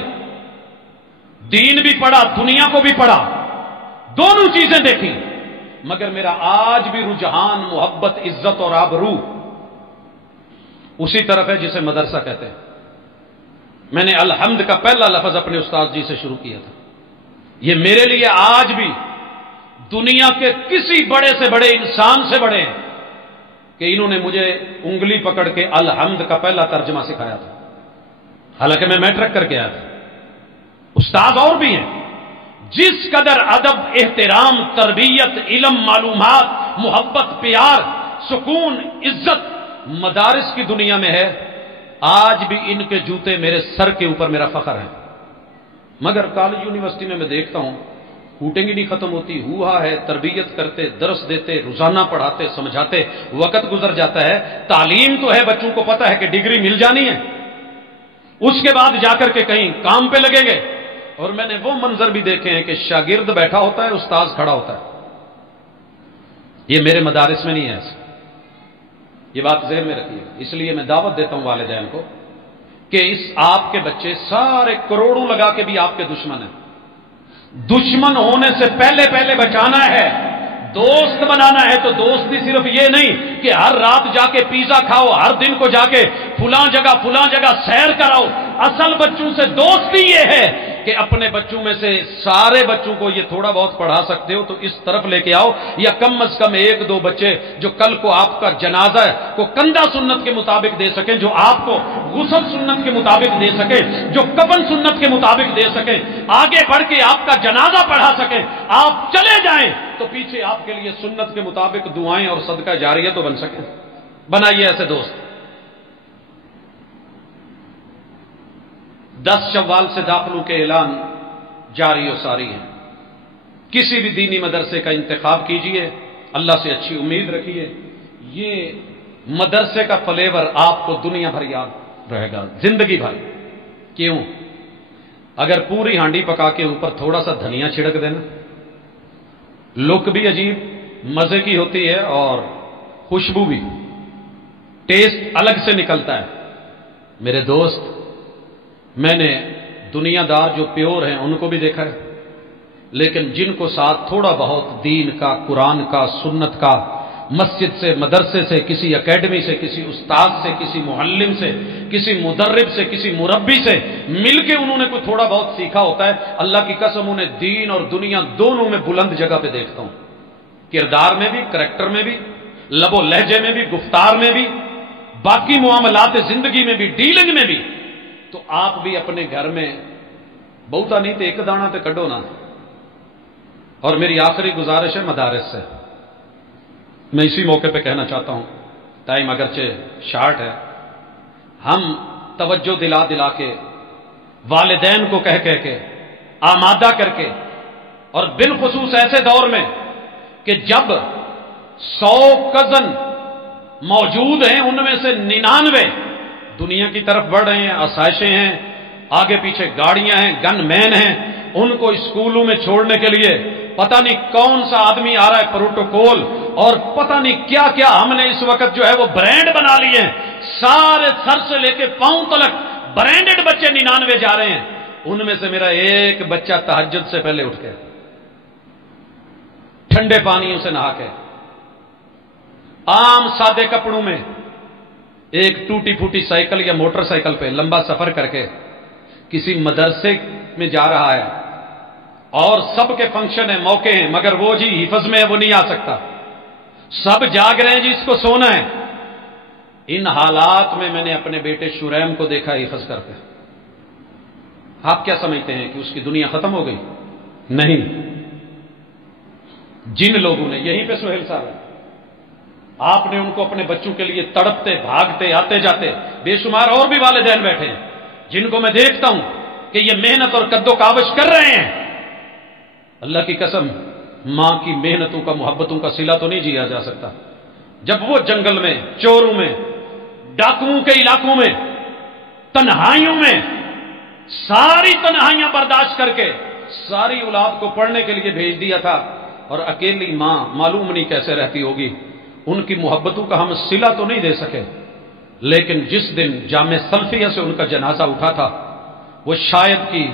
دین بھی پڑھا، دنیا کو بھی پڑھا، دونوں چیزیں دیکھی، مگر میرا آج بھی رجحان محبت، عزت اور آبرو اسی طرف ہے جسے مدرسہ کہتے ہیں۔ میں نے الحمد کا پہلا لفظ اپنے استاد جی سے شروع کیا تھا۔ یہ میرے لیے آج بھی دنیا کے کسی بڑے سے بڑے انسان سے بڑے ہیں کہ انہوں نے مجھے انگلی پکڑ کے الحمد کا پہلا ترجمہ سکھایا تھا، حالانکہ میں میٹرک کر کے آیا تھا۔ استاد اور بھی ہیں، جس قدر ادب، احترام، تربیت، علم، معلومات، محبت، پیار، سکون، عزت مدارس کی دنیا میں ہے، آج بھی ان کے جوتے میرے سر کے اوپر میرا فخر ہے۔ مگر کالج یونیورسٹی میں دیکھتا ہوں کوٹنگ ہی نہیں ختم ہوتی، ہوا ہے، تربیت کرتے، درس دیتے، روزانہ پڑھاتے، سمجھاتے، وقت گزر جاتا ہے۔ تعلیم تو ہے، بچوں کو پتہ ہے کہ ڈگری مل جانی ہے، اس کے بعد جا کر کے کہیں کام پہ لگیں گے۔ اور میں نے وہ منظر بھی دیکھے ہیں کہ شاگرد بیٹھا ہوتا ہے، استاذ کھڑا ہوتا ہے۔ یہ میرے مدارس میں نہیں ہے ایسا، یہ بات ذہن میں رکھیے۔ اس لیے میں دعوت دیتا ہوں والدین کو کہ اس آپ کے بچے سارے کروڑوں لگا کے بھی آپ کے دشمن ہیں، دشمن ہونے سے پہلے بچانا ہے، دوست بنانا ہے۔ تو دوستی صرف یہ نہیں کہ ہر رات جا کے پیزا کھاؤ، ہر دن کو جا کے فلاں جگہ سیر کراؤ۔ اصل بچوں سے دوستی یہ ہے کہ اپنے بچوں میں سے سارے بچوں کو یہ تھوڑا بہت پڑھا سکتے ہو تو اس طرف لے کے آؤ، یا کم از کم 1-2 بچے جو کل کو آپ کا جنازہ کو کندھا سنت کے مطابق دے سکیں، جو آپ کو غسل سنت کے مطابق دے سکیں، جو کفن سنت کے مطابق دے سکیں، آگے بڑھ کے آپ کا جنازہ پڑھا سکیں۔ آپ چلے جائیں تو پیچھے آپ کے لیے سنت کے مطابق دعائیں اور صدقہ جاریہ تو بن سکیں۔ بنائیے ایسے دوست۔ 10 شوال سے داخلوں کے اعلان جاری و ساری ہیں۔ کسی بھی دینی مدرسے کا انتخاب کیجئے، اللہ سے اچھی امید رکھیے، یہ مدرسے کا فلیور آپ کو دنیا بھر یاد رہے گا، زندگی بھر۔ کیوں؟ اگر پوری ہانڈی پکا کے اوپر تھوڑا سا دھنیا چھڑک دینا، لک بھی عجیب مزے کی ہوتی ہے اور خوشبو بھی، ٹیسٹ الگ سے نکلتا ہے۔ میرے دوست، میں نے دنیا دار جو پیور ہیں ان کو بھی دیکھا ہے، لیکن جن کو ساتھ تھوڑا بہت دین کا، قرآن کا، سنت کا، مسجد سے، مدرسے سے، کسی اکیڈمی سے، کسی استاد سے، کسی معلم سے، کسی مدرب سے، کسی مربی سے مل کے انہوں نے کوئی تھوڑا بہت سیکھا ہوتا ہے، اللہ کی قسم انہیں دین اور دنیا دونوں میں بلند جگہ پہ دیکھتا ہوں، کردار میں بھی، کریکٹر میں بھی، لب و لہجے میں بھی، گفتار میں بھی، باقی معاملات زندگی میں بھی، ڈیلنگ میں بھی۔ تو آپ بھی اپنے گھر میں بہتا نہیں تو ایک دانہ تو کڈو نا. اور میری آخری گزارش ہے مدارس سے. میں اسی موقع پہ کہنا چاہتا ہوں، ٹائم اگرچہ شارٹ ہے، ہم توجہ دلا دلا کے، والدین کو کہہ کے، آمادہ کر کے، اور بالخصوص ایسے دور میں کہ جب 100 کزن موجود ہیں، ان میں سے 99 دنیا کی طرف بڑھ رہے ہیں، آسائشیں ہیں، آگے پیچھے گاڑیاں ہیں، گن مین ہیں، ان کو اسکولوں میں چھوڑنے کے لیے پتہ نہیں کون سا آدمی آ رہا ہے، پروٹوکول اور پتہ نہیں کیا کیا ہم نے اس وقت جو ہے وہ برانڈ بنا لیے ہیں. سارے سر سے لے کے پاؤں تلک برانڈڈ بچے 99 جا رہے ہیں. ان میں سے میرا ایک بچہ تہجد سے پہلے اٹھ کے ٹھنڈے پانیوں سے نہا کے عام سادے کپڑوں میں ایک ٹوٹی پھوٹی سائیکل یا موٹر سائیکل پہ لمبا سفر کر کے کسی مدرسے میں جا رہا ہے، اور سب کے فنکشن ہیں، موقع ہیں، مگر وہ جی حفظ میں ہے، وہ نہیں آ سکتا. سب جاگ رہے ہیں جی، اس کو سونا ہے. ان حالات میں میں نے اپنے بیٹے شریم کو دیکھا حفظ کرتے. آپ کیا سمجھتے ہیں کہ اس کی دنیا ختم ہو گئی؟ نہیں. جن لوگوں نے، یہیں پہ سہیل صاحب ہے، آپ نے ان کو اپنے بچوں کے لیے تڑپتے بھاگتے آتے جاتے، بے شمار اور بھی والدین بیٹھے ہیں جن کو میں دیکھتا ہوں کہ یہ محنت اور کد و کاوش کر رہے ہیں. اللہ کی قسم، ماں کی محنتوں کا، محبتوں کا صلہ تو نہیں جیا جا سکتا. جب وہ جنگل میں، چوروں میں، ڈاکوؤں کے علاقوں میں، تنہائیوں میں ساری تنہائیاں برداشت کر کے ساری اولاد کو پڑھنے کے لیے بھیج دیا تھا، اور اکیلی ماں معلوم نہیں کیسے رہتی ہوگی. ان کی محبتوں کا ہم صلہ تو نہیں دے سکے، لیکن جس دن جامع سلفیہ سے ان کا جنازہ اٹھا تھا، وہ شاید کی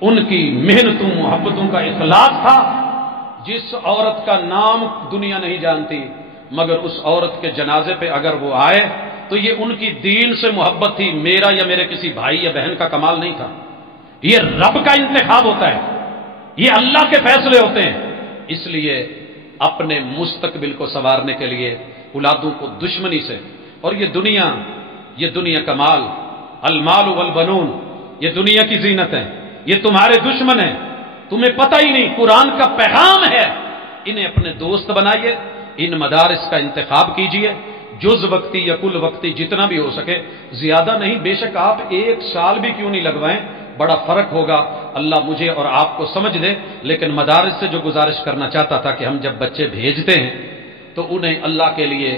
ان کی محنتوں محبتوں کا اخلاص تھا. جس عورت کا نام دنیا نہیں جانتی، مگر اس عورت کے جنازے پہ اگر وہ آئے تو یہ ان کی دین سے محبت تھی، میرا یا میرے کسی بھائی یا بہن کا کمال نہیں تھا. یہ رب کا انتخاب ہوتا ہے، یہ اللہ کے فیصلے ہوتے ہیں. اس لیے اپنے مستقبل کو سنوارنے کے لیے اولادوں کو دشمنی سے، اور یہ دنیا کا مال، المال والبنون، یہ دنیا کی زینت ہے، یہ تمہارے دشمن ہیں، تمہیں پتہ ہی نہیں. قرآن کا پیغام ہے، انہیں اپنے دوست بنائیے، ان مدارس کا انتخاب کیجئے، جز وقتی یا کل وقتی جتنا بھی ہو سکے، زیادہ نہیں. بے شک آپ 1 سال بھی کیوں نہیں لگوائیں، بڑا فرق ہوگا. اللہ مجھے اور آپ کو سمجھ دے. لیکن مدارس سے جو گزارش کرنا چاہتا تھا کہ ہم جب بچے بھیجتے ہیں تو انہیں اللہ کے لیے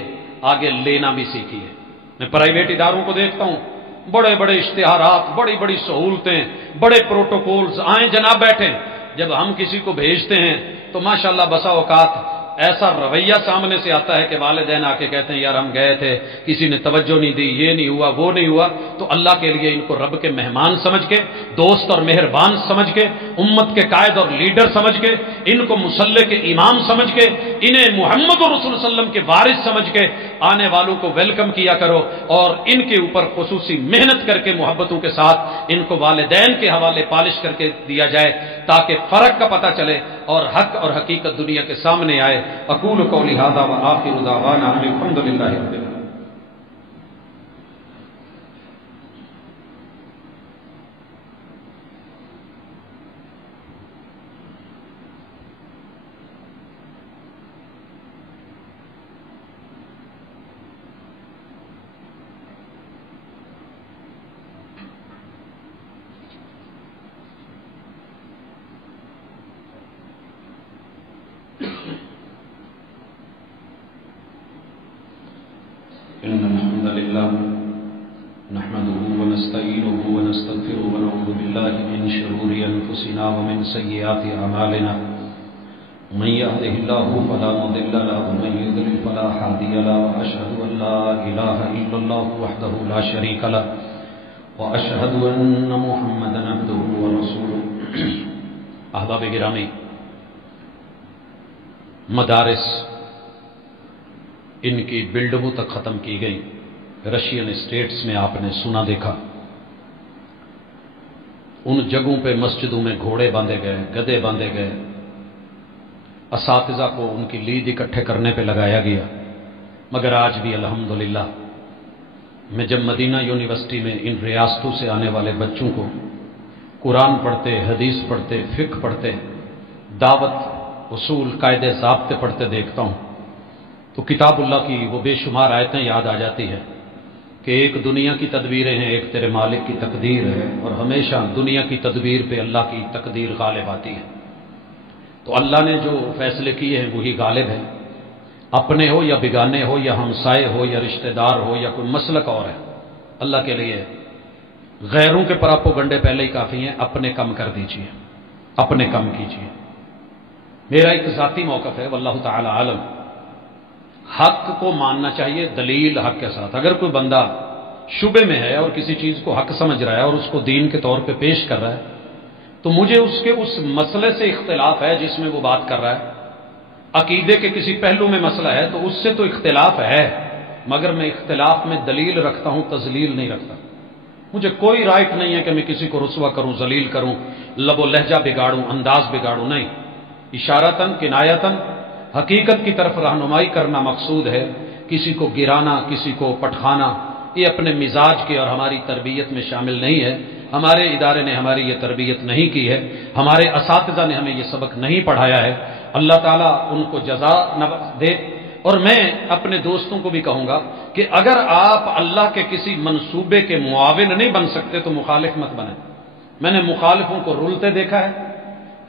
آگے لینا بھی سیکھیے. میں پرائیویٹ اداروں کو دیکھتا ہوں، بڑے بڑے اشتہارات، بڑی بڑی سہولتیں، بڑے پروٹوکولز، آئیں جناب بیٹھیں. جب ہم کسی کو بھیجتے ہیں تو ماشاءاللہ بسا اوقات ایسا رویہ سامنے سے آتا ہے کہ والدین آ کے کہتے ہیں یار ہم گئے تھے، کسی نے توجہ نہیں دی، یہ نہیں ہوا، وہ نہیں ہوا. تو اللہ کے لیے ان کو رب کے مہمان سمجھ کے، دوست اور مہربان سمجھ کے، امت کے قائد اور لیڈر سمجھ کے، ان کو مصلی کے امام سمجھ کے، انہیں محمد رسول صلی اللہ علیہ وسلم کے وارث سمجھ کے آنے والوں کو ویلکم کیا کرو، اور ان کے اوپر خصوصی محنت کر کے محبتوں کے ساتھ ان کو والدین کے حوالے پالش کر کے دیا جائے، تاکہ فرق کا پتہ چلے اور حق اور حقیقت دنیا کے سامنے آئے. اقول قولی ھذا وآخر دعوانا ان الحمد للہ رب العالمین. إن الحمد لله نحمده ونستعينه ونستغفره ونعوذ بالله من شرور أنفسنا ومن سيئات أعمالنا من يهده الله فلا مضل له ومن يضلل فلا هادي له وأشهد أن لا إله إلا الله وحده لا شريك له وأشهد أن محمدا عبده ورسوله. احباب گرامی، مدارس ان کی بلڈنگوں تک ختم کی گئی. رشین اسٹیٹس میں آپ نے سنا دیکھا، ان جگہوں پہ مسجدوں میں گھوڑے باندھے گئے، گدے باندھے گئے، اساتذہ کو ان کی لید اکٹھے کرنے پہ لگایا گیا. مگر آج بھی الحمدللہ میں جب مدینہ یونیورسٹی میں ان ریاستوں سے آنے والے بچوں کو قرآن پڑھتے، حدیث پڑھتے، فقہ پڑھتے، دعوت، اصول، قاعدے، ضابطے پڑھتے دیکھتا ہوں تو کتاب اللہ کی وہ بے شمار آیتیں یاد آ جاتی ہے کہ ایک دنیا کی تدبیریں ہیں، ایک تیرے مالک کی تقدیر ہے، اور ہمیشہ دنیا کی تدبیر پہ اللہ کی تقدیر غالب آتی ہے۔ تو اللہ نے جو فیصلے کیے ہیں وہی غالب ہیں، اپنے ہو یا بیگانے ہو یا ہمسائے ہو یا رشتہ دار ہو یا کوئی مسلک اور ہے، اللہ کے لیے غیروں کے پراپوگنڈے پہلے ہی کافی ہیں، اپنے کم کر دیجئے، اپنے کم کیجئے۔ میرا ایک ذاتی موقف ہے، واللہ تعالی عالم، حق کو ماننا چاہیے دلیل حق کے ساتھ۔ اگر کوئی بندہ شبے میں ہے اور کسی چیز کو حق سمجھ رہا ہے اور اس کو دین کے طور پہ پیش کر رہا ہے تو مجھے اس کے اس مسئلے سے اختلاف ہے جس میں وہ بات کر رہا ہے۔ عقیدے کے کسی پہلو میں مسئلہ ہے تو اس سے تو اختلاف ہے، مگر میں اختلاف میں دلیل رکھتا ہوں، تذلیل نہیں رکھتا۔ مجھے کوئی رائٹ نہیں ہے کہ میں کسی کو رسوا کروں، ذلیل کروں، لب و لہجہ بگاڑوں، انداز بگاڑوں، نہیں۔ اشارتاً، کنایتاً حقیقت کی طرف رہنمائی کرنا مقصود ہے، کسی کو گرانا، کسی کو پٹخانا، یہ اپنے مزاج کے اور ہماری تربیت میں شامل نہیں ہے۔ ہمارے ادارے نے ہماری یہ تربیت نہیں کی ہے، ہمارے اساتذہ نے ہمیں یہ سبق نہیں پڑھایا ہے۔ اللہ تعالیٰ ان کو جزا دے۔ اور میں اپنے دوستوں کو بھی کہوں گا کہ اگر آپ اللہ کے کسی منصوبے کے معاون نہیں بن سکتے تو مخالف مت بنیں۔ میں نے مخالفوں کو رولتے دیکھا ہے،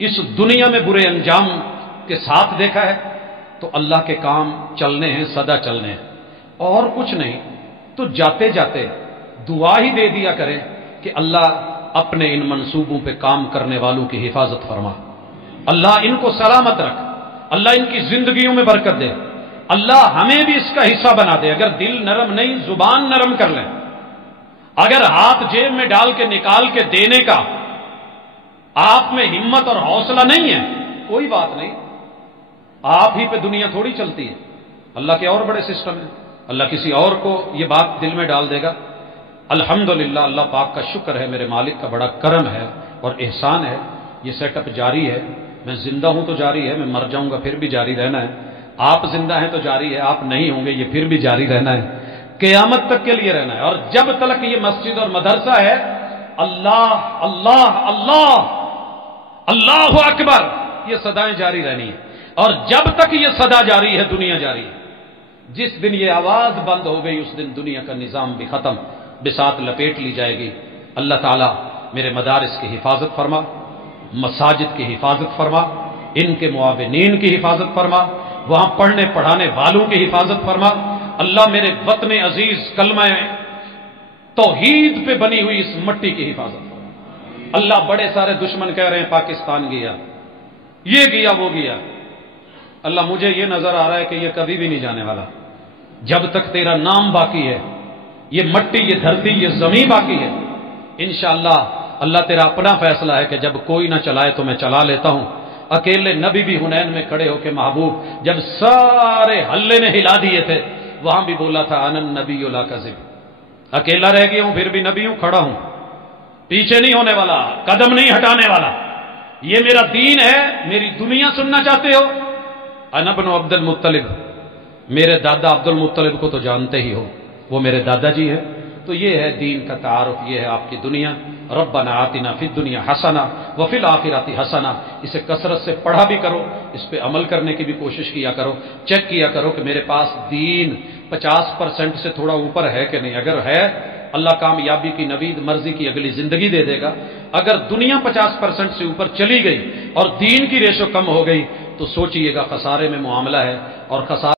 اس دنیا میں برے انجام کے ساتھ دیکھا ہے، تو اللہ کے کام چلنے ہیں، سدا چلنے ہیں، اور کچھ نہیں۔ تو جاتے جاتے دعا ہی دے دیا کریں کہ اللہ اپنے ان منصوبوں پہ کام کرنے والوں کی حفاظت فرما، اللہ ان کو سلامت رکھ، اللہ ان کی زندگیوں میں برکت دے، اللہ ہمیں بھی اس کا حصہ بنا دے۔ اگر دل نرم نہیں، زبان نرم کر لیں، اگر ہاتھ جیب میں ڈال کے نکال کے دینے کا آپ میں ہمت اور حوصلہ نہیں ہے، کوئی بات نہیں، آپ ہی پہ دنیا تھوڑی چلتی ہے، اللہ کے اور بڑے سسٹم ہیں، اللہ کسی اور کو یہ بات دل میں ڈال دے گا۔ الحمدللہ، اللہ پاک کا شکر ہے، میرے مالک کا بڑا کرم ہے اور احسان ہے، یہ سیٹ اپ جاری ہے۔ میں زندہ ہوں تو جاری ہے، میں مر جاؤں گا پھر بھی جاری رہنا ہے۔ آپ زندہ ہیں تو جاری ہے، آپ نہیں ہوں گے یہ پھر بھی جاری رہنا ہے، قیامت تک کے لیے رہنا ہے۔ اور جب تک یہ مسجد اور مدرسہ ہے، اللہ اللہ اللہ اللہ اکبر، یہ صدائیں جاری رہنی ہیں، اور جب تک یہ صدا جاری ہے دنیا جاری ہے۔ جس دن یہ آواز بند ہو گئی اس دن دنیا کا نظام بھی ختم، بساط لپیٹ لی جائے گی۔ اللہ تعالیٰ میرے مدارس کی حفاظت فرما، مساجد کی حفاظت فرما، ان کے معاونین کی حفاظت فرما، وہاں پڑھنے پڑھانے والوں کی حفاظت فرما۔ اللہ میرے وطن عزیز کلمہ توحید پہ بنی ہوئی اس مٹی کی حفاظت فرما۔ اللہ بڑے سارے دشمن کہہ رہے ہیں پاکستان گیا، یہ گیا، وہ گیا، اللہ مجھے یہ نظر آ رہا ہے کہ یہ کبھی بھی نہیں جانے والا۔ جب تک تیرا نام باقی ہے، یہ مٹی، یہ دھرتی، یہ زمین باقی ہے، انشاءاللہ اللہ تیرا اپنا فیصلہ ہے کہ جب کوئی نہ چلائے تو میں چلا لیتا ہوں۔ اکیلے نبی بھی حنین میں کھڑے ہو کے محبوب جب سارے حلے نے ہلا دیے تھے وہاں بھی بولا تھا انا النبی لا کذب، اکیلا رہ گیا ہوں پھر بھی نبی ہوں، کھڑا ہوں، پیچھے نہیں ہونے والا، قدم نہیں ہٹانے والا، یہ میرا دین ہے۔ میری دنیا سننا چاہتے ہو؟ انا ابن عبد المطلب، میرے دادا عبد المطلب کو تو جانتے ہی ہو، وہ میرے دادا جی ہیں۔ تو یہ ہے دین کا تعارف، یہ ہے آپ کی دنیا۔ ربنا آتنا فی الدنیا حسنہ وفی الآخرۃ حسنہ، اسے کثرت سے پڑھا بھی کرو، اس پہ عمل کرنے کی بھی کوشش کیا کرو، چیک کیا کرو کہ میرے پاس دین 50% سے تھوڑا اوپر ہے کہ نہیں۔ اگر ہے اللہ کامیابی کی نوید مرضی کی اگلی زندگی دے دے گا۔ اگر دنیا 50% سے اوپر چلی گئی اور دین کی ریشو کم ہو گئی تو سوچئے گا خسارے میں معاملہ ہے، اور خسارے